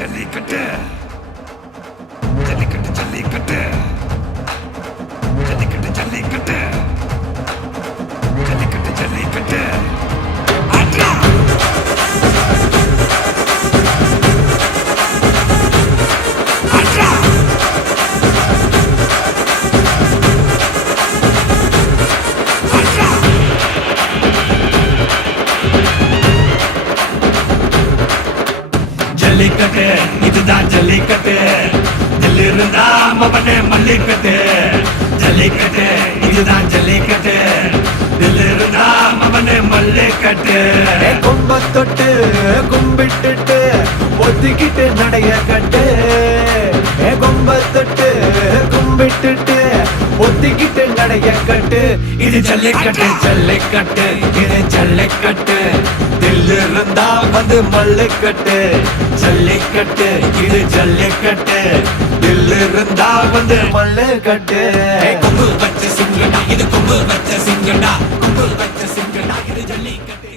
ஜல்லிக்கட்டு ஜல்லிக்கட்டு ஜல்லிக்கட்டு ஜல்லிக்கட்டு ஜல்லிக்கட்டு ஜல்லிக்கட்டு ஜல்லிக்கட்டு அட்ரா அட்ரா ஜல்லிக்கட்டு இதுதான் ஜல்லிக்கட்டு தில்லு இருந்தா மவனே மல்லிக்கட்டு ஜல்லிக்கட்டு இதுதான் ஜல்லிக்கட்டு தில்லு இருந்தா மவனே மல்லிக்கட்டு கொம்ப தொட்டு கும்பிட்டுட்டு ஒத்திக்கிட்டு நடைய கட்டு கொம்ப தொட்டு கும்பிட்டுட்டு ஒத்திக்கிட்டு நடைய கட்டு இது ஜல்லிக்கட்டு ஜல்லிக்கட்டு இது ஜல்லிக்கட்டு தில்லு இருந்தா வந்து மல்லுக்கட்டு ஜல்லிக்கட்டு இது ஜல்லிக்கட்டு தில்லு இருந்தா வந்து மல்லுக்கட்டு கொம்பு வச்ச சிங்கடா இது கொம்பு வச்ச சிங்கடா கொம்பு வச்ச சிங்கடா இது ஜல்லிக்கட்டு